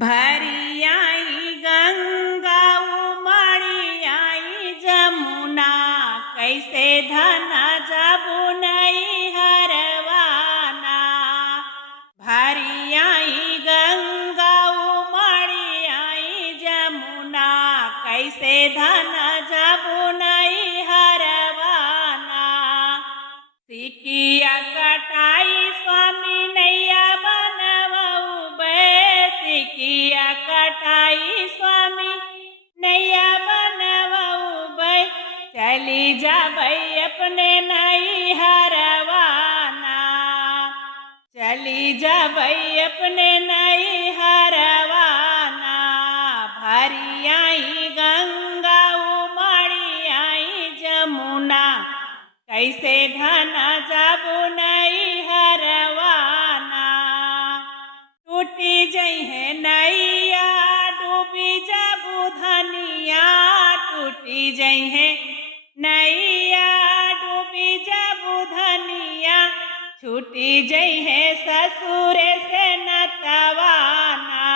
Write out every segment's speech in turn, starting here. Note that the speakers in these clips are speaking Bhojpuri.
भरी आई गंगा उमड़ी आई जमुना, कैसे धन जबु नहीं हरवाना। भरी आई गंगा उमड़ी आई जमुना, कैसे धन जबु नहीं हरवाना। सिकिया कटाई स्वामी नैया बनवउबे, सिकिया कटाई स्वामी नैया बनवउबे। चली जाबै अपने नहीं हरवाना, चली जाबै अपने नहीं हरवाना। भरी आई गंगा उमड़ी आई जमुना, कैसे धन जबु नहीं हरवाना। टूटी जइहे नैया डूबी जबु धनिया, टूटी जइहे नैया डूबी जबु धनिया। छूटी जइहे ससुर से नतवाना,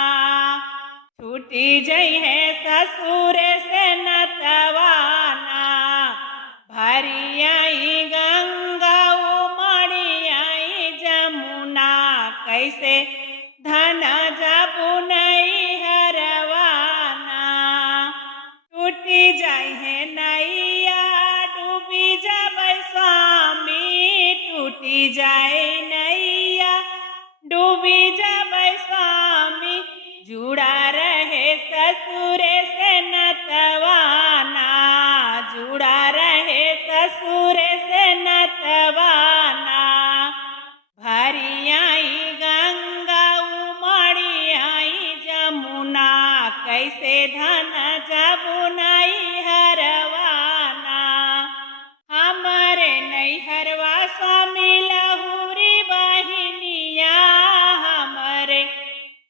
छूटी जइहे ससुर से नतवाना। भरी आई गंगा उमड़ी आई जमुना, कैसे धन जबु नहीं हरवाना। टूटी जइहे नैया डूबी जाबै स्वामी, टूटी जाए नैया डूबी जाबै स्वामी। जुड़ा रहे ससुर से नतवाना, जुड़ा रहे ससुर से नतवाना। भरी आई गंगा उमड़ी आई जमुना, कैसे धन जबु नहीं हरवाना। हमरे नैहरवा स्वामी लहुरी बहिनिया, हमरे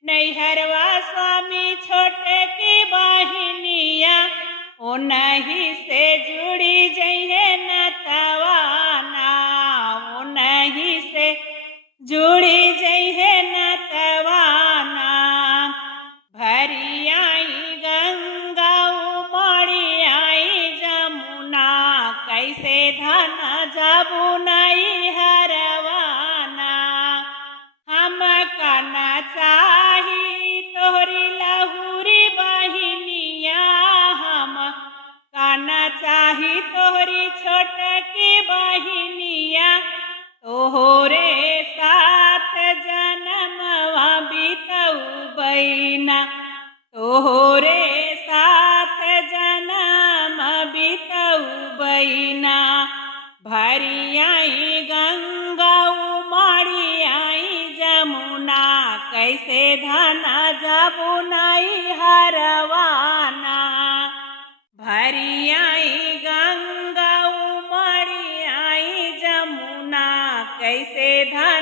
नैहरवा स्वामी छोटे की बहिनिया। ओ नहीं से जुड़ी जइहे नतवाना, ओ नहीं से जुड़ी जइहे नतवाना। भरी आई गंगा उमड़ी आई जमुना, कैसे धन जबु नहीं हरवाना। हम काना चाही तोहरी लहुरी बहिनिया, हम काना चाही तोहरी छोटकी बहिनिया। तोहरे साथ जनमवा बितउबैना, तोहरे साथ जनम बितउबैना। भरी आई गंगा उमड़ी आई जमुना, कैसे धन जबु नहीं हरवाना। भरी आई गंगा उमड़ी आई जमुना, कैसे धन